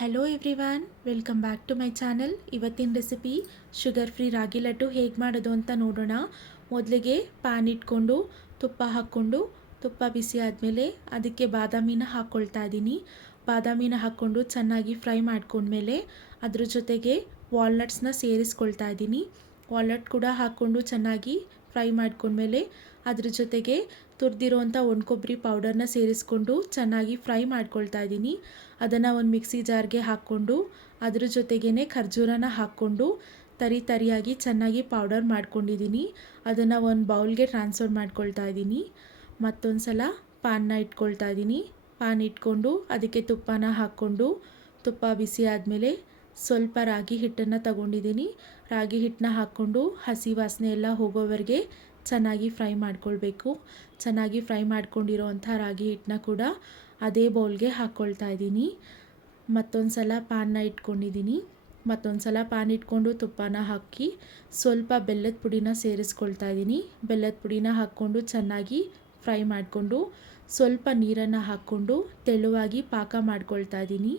Hello everyone, welcome back to my channel. ಇವತ್ತಿನ recipe sugar free ragi laddu ಹೇಗೆ ಮಾಡೋದು ಅಂತ ನೋಡೋಣ. ಮೊದಲಿಗೆ ಪ್ಯಾನ್ ಇಟ್ಕೊಂಡು ತುಪ್ಪ ಹಾಕ್ಕೊಂಡು ತುಪ್ಪ ಬಿಸಿ ಆದಮೇಲೆ ಅದಕ್ಕೆ ಬಾದಾಮಿನ ಹಾಕ್ಕೊಳ್ತಾ ಇದ್ದೀನಿ. ಬಾದಾಮಿನ ಹಾಕ್ಕೊಂಡು ಚೆನ್ನಾಗಿ ಫ್ರೈ ಮಾಡ್ಕೊಂಡ್ಮೇಲೆ ಅದ್ರ ಜೊತೆಗೆ ವಾಲ್ನಟ್ಸ್ನ ಸೇರಿಸ್ಕೊಳ್ತಾ ಇದ್ದೀನಿ. ವಾಲ್ನಟ್ ಕೂಡ ಹಾಕ್ಕೊಂಡು ಚೆನ್ನಾಗಿ ಫ್ರೈ ಮಾಡ್ಕೊಂಡ್ಮೇಲೆ ಅದ್ರ ಜೊತೆಗೆ ತುರಿದಿರೋಂಥ ಒಣಕೊಬ್ಬರಿ ಪೌಡರ್ನ ಸೇರಿಸ್ಕೊಂಡು ಚೆನ್ನಾಗಿ ಫ್ರೈ ಮಾಡ್ಕೊಳ್ತಾ ಇದ್ದೀನಿ. ಅದನ್ನು ಒಂದು ಮಿಕ್ಸಿ ಜಾರ್ಗೆ ಹಾಕ್ಕೊಂಡು ಅದ್ರ ಜೊತೆಗೇ ಖರ್ಜೂರನ ಹಾಕ್ಕೊಂಡು ತರಿಯಾಗಿ ಚೆನ್ನಾಗಿ ಪೌಡರ್ ಮಾಡ್ಕೊಂಡಿದ್ದೀನಿ. ಅದನ್ನು ಒಂದು ಬೌಲ್ಗೆ ಟ್ರಾನ್ಸ್ಫರ್ ಮಾಡ್ಕೊಳ್ತಾ ಇದ್ದೀನಿ. ಮತ್ತೊಂದು ಸಲ ಪ್ಯಾನ್ನ ಇಟ್ಕೊಳ್ತಾ ಇದ್ದೀನಿ. ಪ್ಯಾನ್ ಇಟ್ಕೊಂಡು ಅದಕ್ಕೆ ತುಪ್ಪನ ಹಾಕ್ಕೊಂಡು ತುಪ್ಪ ಬಿಸಿ ಆದಮೇಲೆ ಸ್ವಲ್ಪ ರಾಗಿ ಹಿಟ್ಟನ್ನು ತಗೊಂಡಿದ್ದೀನಿ. ರಾಗಿ ಹಿಟ್ಟನ್ನ ಹಾಕ್ಕೊಂಡು ಹಸಿ ವಾಸನೆ ಎಲ್ಲ ಹೋಗೋವರೆಗೆ ಚೆನ್ನಾಗಿ ಫ್ರೈ ಮಾಡ್ಕೊಳ್ಬೇಕು. ಚೆನ್ನಾಗಿ ಫ್ರೈ ಮಾಡ್ಕೊಂಡಿರೋವಂಥ ರಾಗಿ ಹಿಟ್ಟನ್ನ ಕೂಡ ಅದೇ ಬೌಲ್ಗೆ ಹಾಕ್ಕೊಳ್ತಾ ಇದ್ದೀನಿ. ಮತ್ತೊಂದು ಸಲ ಪ್ಯಾನ್ನ ಇಟ್ಕೊಂಡಿದ್ದೀನಿ. ಮತ್ತೊಂದು ಸಲ ಪ್ಯಾನ್ ಇಟ್ಕೊಂಡು ತುಪ್ಪನ ಹಾಕಿ ಸ್ವಲ್ಪ ಬೆಲ್ಲದ ಪುಡಿನ ಸೇರಿಸ್ಕೊಳ್ತಾ ಇದ್ದೀನಿ. ಬೆಲ್ಲದ ಪುಡಿನ ಹಾಕ್ಕೊಂಡು ಚೆನ್ನಾಗಿ ಫ್ರೈ ಮಾಡಿಕೊಂಡು ಸ್ವಲ್ಪ ನೀರನ್ನು ಹಾಕ್ಕೊಂಡು ತೆಳುವಾಗಿ ಪಾಕ ಮಾಡ್ಕೊಳ್ತಾ ಇದ್ದೀನಿ.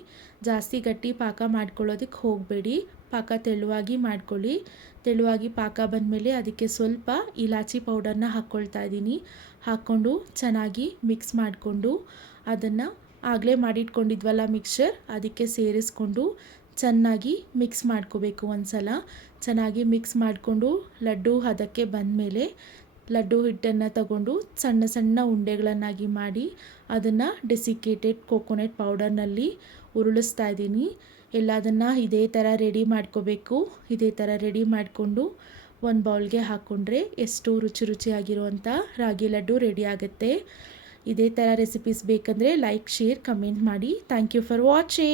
ಜಾಸ್ತಿ ಗಟ್ಟಿ ಪಾಕ ಮಾಡ್ಕೊಳ್ಳೋದಕ್ಕೆ ಹೋಗಬೇಡಿ, ಪಾಕ ತೆಳುವಾಗಿ ಮಾಡ್ಕೊಳ್ಳಿ. ತೆಳುವಾಗಿ ಪಾಕ ಬಂದಮೇಲೆ ಅದಕ್ಕೆ ಸ್ವಲ್ಪ ಇಲಾಚಿ ಪೌಡರ್ನ ಹಾಕ್ಕೊಳ್ತಾ ಇದ್ದೀನಿ. ಹಾಕ್ಕೊಂಡು ಚೆನ್ನಾಗಿ ಮಿಕ್ಸ್ ಮಾಡಿಕೊಂಡು ಅದನ್ನು ಆಗಲೇ ಮಾಡಿಟ್ಕೊಂಡಿದ್ವಲ್ಲ ಮಿಕ್ಸ್ಚರ್, ಅದಕ್ಕೆ ಸೇರಿಸ್ಕೊಂಡು ಚೆನ್ನಾಗಿ ಮಿಕ್ಸ್ ಮಾಡ್ಕೋಬೇಕು. ಒಂದು ಸಲ ಚೆನ್ನಾಗಿ ಮಿಕ್ಸ್ ಮಾಡಿಕೊಂಡು ಲಡ್ಡು ಹದಕ್ಕೆ ಬಂದಮೇಲೆ ಲಡ್ಡು ಹಿಟ್ಟನ್ನು ತಗೊಂಡು ಸಣ್ಣ ಸಣ್ಣ ಉಂಡೆಗಳನ್ನಾಗಿ ಮಾಡಿ ಅದನ್ನು ಡೆಸಿಕೇಟೆಡ್ ಕೋಕೋನಟ್ ಪೌಡರ್ನಲ್ಲಿ ಉರುಳಿಸ್ತಾ ಇದ್ದೀನಿ. ಎಲ್ಲದನ್ನು ಇದೇ ಥರ ರೆಡಿ ಮಾಡ್ಕೋಬೇಕು. ಇದೇ ಥರ ರೆಡಿ ಮಾಡಿಕೊಂಡು ಒಂದು ಬೌಲ್ಗೆ ಹಾಕ್ಕೊಂಡ್ರೆ ಎಷ್ಟು ರುಚಿಯಾಗಿರುವಂಥ ರಾಗಿ ಲಡ್ಡು ರೆಡಿ ಆಗುತ್ತೆ. ಇದೇ ಥರ ರೆಸಿಪೀಸ್ ಬೇಕಂದರೆ ಲೈಕ್, ಶೇರ್, ಕಮೆಂಟ್ ಮಾಡಿ. Thank you for watching.